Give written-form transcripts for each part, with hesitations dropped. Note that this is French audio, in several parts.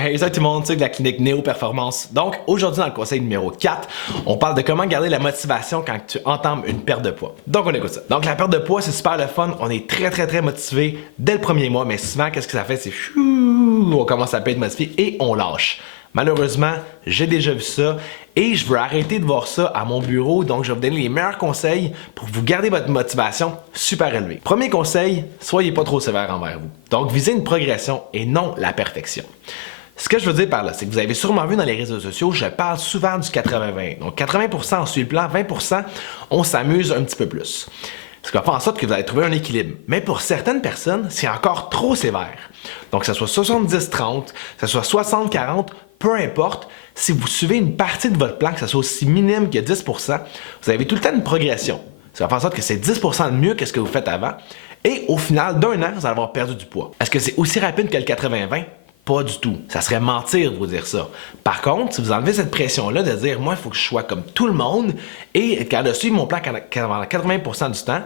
Hey, salut tout le monde, c'est de la clinique Néo Performance. Donc, aujourd'hui, dans le conseil numéro 4, on parle de comment garder la motivation quand tu entames une perte de poids. Donc, on écoute ça. Donc, la perte de poids, c'est super le fun. On est très motivé dès le premier mois, mais souvent, qu'est-ce que ça fait? C'est on commence à pas être motivé et on lâche. Malheureusement, j'ai déjà vu ça et je veux arrêter de voir ça à mon bureau, donc je vais vous donner les meilleurs conseils pour vous garder votre motivation super élevée. Premier conseil, soyez pas trop sévère envers vous. Donc, visez une progression et non la perfection. Ce que je veux dire par là, c'est que vous avez sûrement vu dans les réseaux sociaux, je parle souvent du 80-20. Donc 80% on suit le plan, 20% on s'amuse un petit peu plus. Ce qui va faire en sorte que vous allez trouver un équilibre. Mais pour certaines personnes, c'est encore trop sévère. Donc que ce soit 70-30, que ce soit 60-40, peu importe, si vous suivez une partie de votre plan, que ce soit aussi minime que 10%, vous avez tout le temps une progression. Ça va faire en sorte que c'est 10% de mieux que ce que vous faites avant. Et au final d'un an, vous allez avoir perdu du poids. Est-ce que c'est aussi rapide que le 80-20? Pas du tout. Ça serait mentir de vous dire ça. Par contre, si vous enlevez cette pression-là de dire « moi, il faut que je sois comme tout le monde » et être capable de suivre mon plan pendant 80% du temps,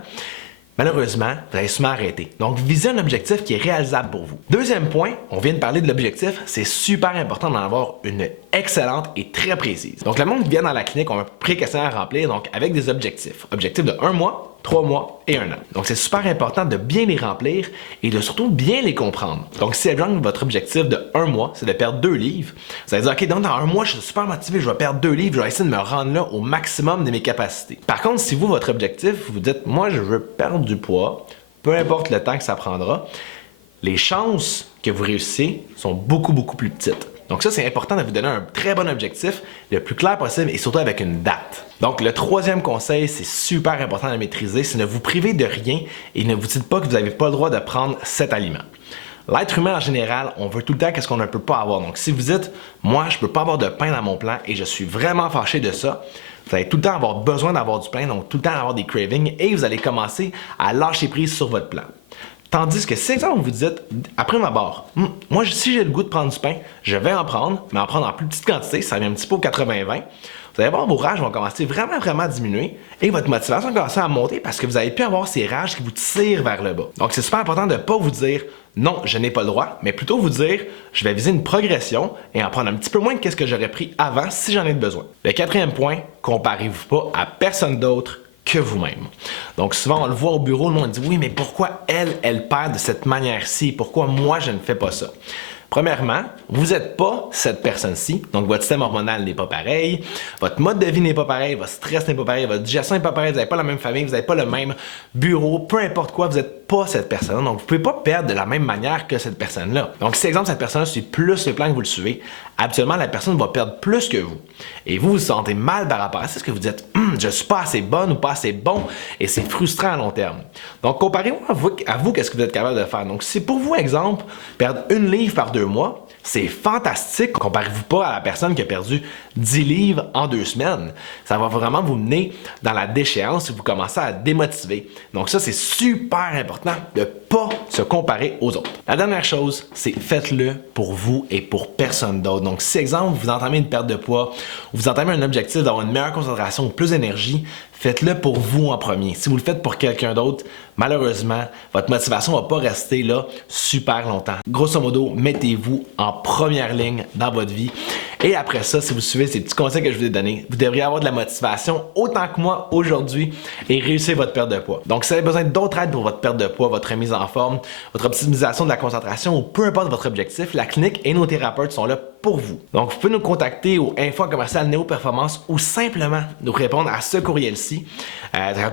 malheureusement, vous allez souvent arrêter. Donc, visez un objectif qui est réalisable pour vous. Deuxième point, on vient de parler de l'objectif, c'est super important d'en avoir une excellente et très précise. Donc, le monde qui vient dans la clinique a un pré-questionnaire à remplir, donc avec des objectifs. Objectifs de 1 mois, 3 mois et 1 an. Donc, c'est super important de bien les remplir et de surtout bien les comprendre. Donc, si exemple, votre objectif de 1 mois, c'est de perdre 2 livres, vous allez dire, OK, donc dans 1 mois, je suis super motivé, je vais perdre 2 livres, je vais essayer de me rendre là au maximum de mes capacités. Par contre, si vous, votre objectif, vous dites, moi, je veux perdre du poids, peu importe le temps que ça prendra, les chances que vous réussissez sont beaucoup plus petites. Donc ça, c'est important de vous donner un très bon objectif, le plus clair possible et surtout avec une date. Donc le troisième conseil, c'est super important de maîtriser, c'est ne vous priver de rien et ne vous dites pas que vous n'avez pas le droit de prendre cet aliment. L'être humain en général, on veut tout le temps qu'est-ce qu'on ne peut pas avoir. Donc si vous dites, moi, je ne peux pas avoir de pain dans mon plan et je suis vraiment fâché de ça, vous allez tout le temps avoir besoin d'avoir du pain, donc tout le temps avoir des cravings et vous allez commencer à lâcher prise sur votre plan. Tandis que si, exemple, vous dites, après ma barre, moi, si j'ai le goût de prendre du pain, je vais en prendre, mais en prendre en plus petite quantité, ça vient un petit peu au 80-20. Vous allez voir vos rages vont commencer vraiment à diminuer et votre motivation va commencer à monter parce que vous allez plus avoir ces rages qui vous tirent vers le bas. Donc, c'est super important de ne pas vous dire non, je n'ai pas le droit, mais plutôt vous dire je vais viser une progression et en prendre un petit peu moins que ce que j'aurais pris avant si j'en ai besoin. Le quatrième point, comparez-vous pas à personne d'autre que vous-même. Donc souvent on le voit au bureau, le monde dit oui, mais pourquoi elle perd de cette manière-ci? Pourquoi moi je ne fais pas ça? Premièrement, vous n'êtes pas cette personne-ci, donc votre système hormonal n'est pas pareil, votre mode de vie n'est pas pareil, votre stress n'est pas pareil, votre digestion n'est pas pareil, vous n'avez pas la même famille, vous n'avez pas le même bureau, peu importe quoi, vous n'êtes pas cette personne-là, donc vous ne pouvez pas perdre de la même manière que cette personne-là. Donc si exemple cette personne-là suit plus le plan que vous le suivez, habituellement la personne va perdre plus que vous. Et vous vous sentez mal par rapport à ça, parce que vous dites je suis pas assez bonne ou pas assez bon, et c'est frustrant à long terme. Donc comparez-vous à vous qu'est-ce que vous êtes capable de faire. Donc si pour vous, exemple, perdre 1 livre par 2 mois, c'est fantastique. Comparez-vous pas à la personne qui a perdu 10 livres en 2 semaines. Ça va vraiment vous mener dans la déchéance si vous commencez à démotiver. Donc ça, c'est super important de ne pas se comparer aux autres. La dernière chose, c'est faites-le pour vous et pour personne d'autre. Donc si, exemple, vous entamez une perte de poids ou vous entamez un objectif d'avoir une meilleure concentration ou plus d'énergie, faites-le pour vous en premier. Si vous le faites pour quelqu'un d'autre, malheureusement, votre motivation ne va pas rester là super longtemps. Grosso modo, mettez-vous en première ligne dans votre vie. Et après ça, si vous suivez ces petits conseils que je vous ai donnés, vous devriez avoir de la motivation autant que moi aujourd'hui et réussir votre perte de poids. Donc, si vous avez besoin d'autres aides pour votre perte de poids, votre remise en forme, votre optimisation de la concentration ou peu importe votre objectif, la clinique et nos thérapeutes sont là pour vous. Donc, vous pouvez nous contacter au info@néoperformance ou simplement nous répondre à ce courriel-ci.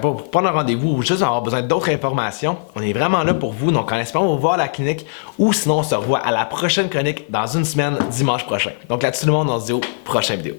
Pour prendre un rendez-vous ou juste avoir besoin d'autres informations, on est vraiment là pour vous. Donc, en espérant vous voir à la clinique ou sinon on se revoit à la prochaine chronique dans une semaine, dimanche prochain. Donc là-dessus, tout le monde, on se dit au prochain vidéo.